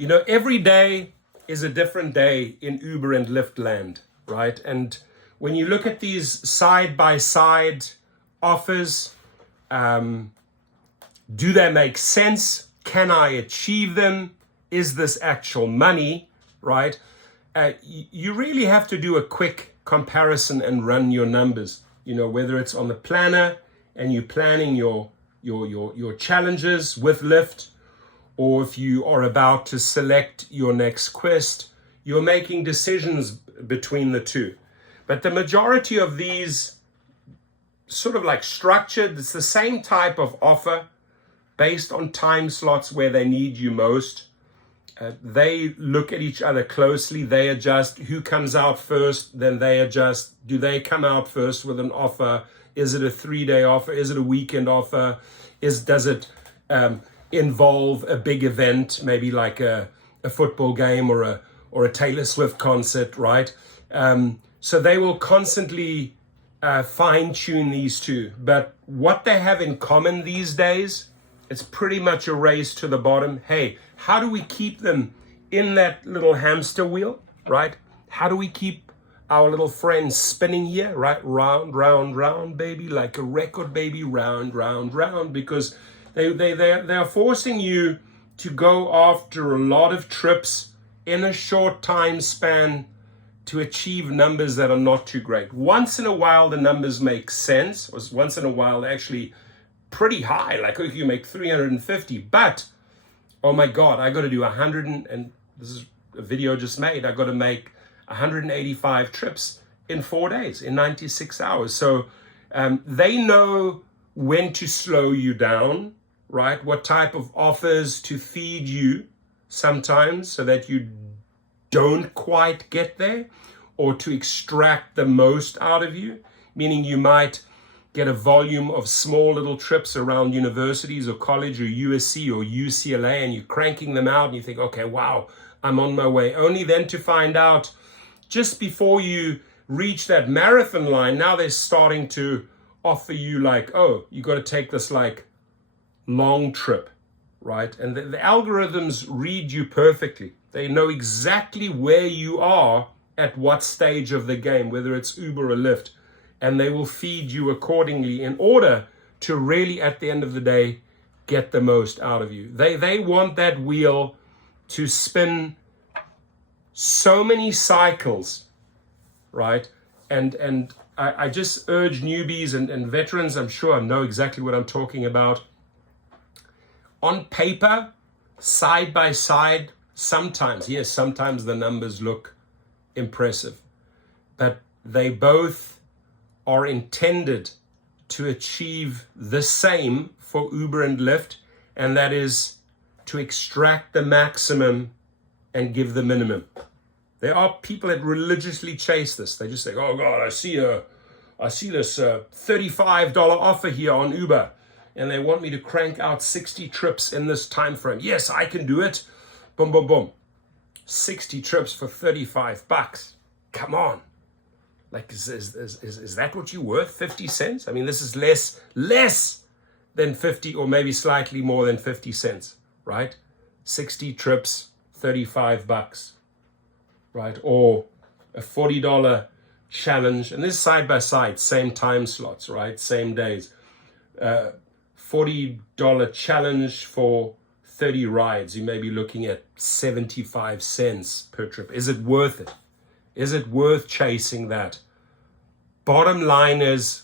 You know, every day is a different day in Uber and Lyft land, right? And when you look at these side-by-side offers, do they make sense? Can I achieve them? Is this actual money, right? You really have to do a quick comparison and run your numbers, you know, whether it's on the planner and you're planning your challenges with Lyft, or if you are about to select your next quest, you're making decisions between the two. But the majority of these sort of like structured, it's the same type of offer based on time slots where they need you most. They look at each other closely. They adjust who comes out first, then they adjust. Do they come out first with an offer? Is it a 3-day offer? Is it a weekend offer? Does it involve a big event, maybe like a football game or a Taylor Swift concert, right? So they will constantly fine tune these two. But what they have in common these days, it's pretty much a race to the bottom. Hey, how do we keep them in that little hamster wheel, right? How do we keep our little friends spinning here, right? Round, round, round, baby, like a record, baby, round, round, round, because they're forcing you to go after a lot of trips in a short time span to achieve numbers that are not too great. Once in a while, the numbers make sense. Once in a while, they're actually pretty high. Like if you make 350, but oh my God, I got to do 100 and this is a video just made. I got to make 185 trips in 4 days, in 96 hours. So they know when to slow you down, right? What type of offers to feed you sometimes so that you don't quite get there, or to extract the most out of you, meaning you might get a volume of small little trips around universities or college or USC or UCLA, and you're cranking them out and you think, okay, wow, I'm on my way. Only then to find out just before you reach that marathon line, now they're starting to offer you like, oh, you got to take this like long trip, right? And the algorithms read you perfectly. They know exactly where you are at what stage of the game, whether it's Uber or Lyft, and they will feed you accordingly in order to really, at the end of the day, get the most out of you. They want that wheel to spin so many cycles, right? And I just urge newbies and veterans, I'm sure know exactly what I'm talking about. On paper, side by side, sometimes the numbers look impressive, but they both are intended to achieve the same for Uber and Lyft, and that is to extract the maximum and give the minimum. There are people that religiously chase this. They just say, oh God, I see this $35 offer here on Uber, and they want me to crank out 60 trips in this time frame. Yes, I can do it. Boom, boom, boom. 60 trips for $35. Come on. Like, is that what you're worth? 50 cents? I mean, this is less than 50, or maybe slightly more than 50 cents, right? 60 trips, $35, right? Or a $40 challenge, and this is side by side, same time slots, right? Same days. $40 challenge for 30 rides. You may be looking at 75 cents per trip. Is it worth it? Is it worth chasing that? Bottom line is,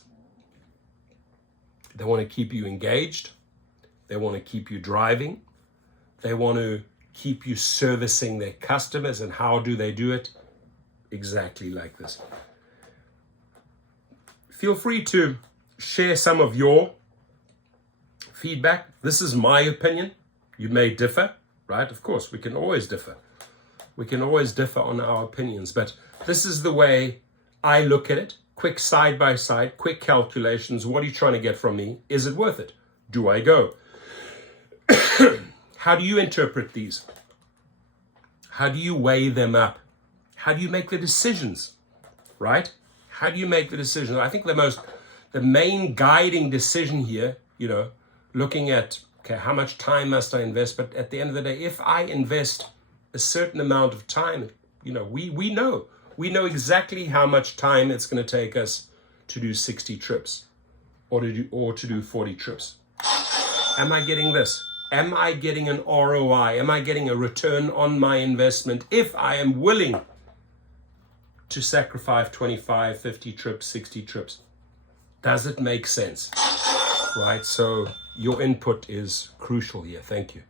they want to keep you engaged. They want to keep you driving. They want to keep you servicing their customers. And how do they do it? Exactly like this. Feel free to share some of your feedback. This is my opinion. You may differ, right? Of course, we can always differ. We can always differ on our opinions, but this is the way I look at it. Quick side by side, quick calculations. What are you trying to get from me? Is it worth it? Do I go? How do you interpret these? How do you weigh them up? How do you make the decisions, right? How do you make the decisions? I think the main guiding decision here, you know, looking at, okay, how much time must I invest? But at the end of the day, if I invest a certain amount of time. You know, we know exactly how much time it's going to take us to do 60 trips or to do 40 trips. Am I getting this? Am I getting an ROI? Am I getting a return on my investment if I am willing to sacrifice 25, 50 trips, 60 trips? Does it make sense? Right? So your input is crucial here. Thank you.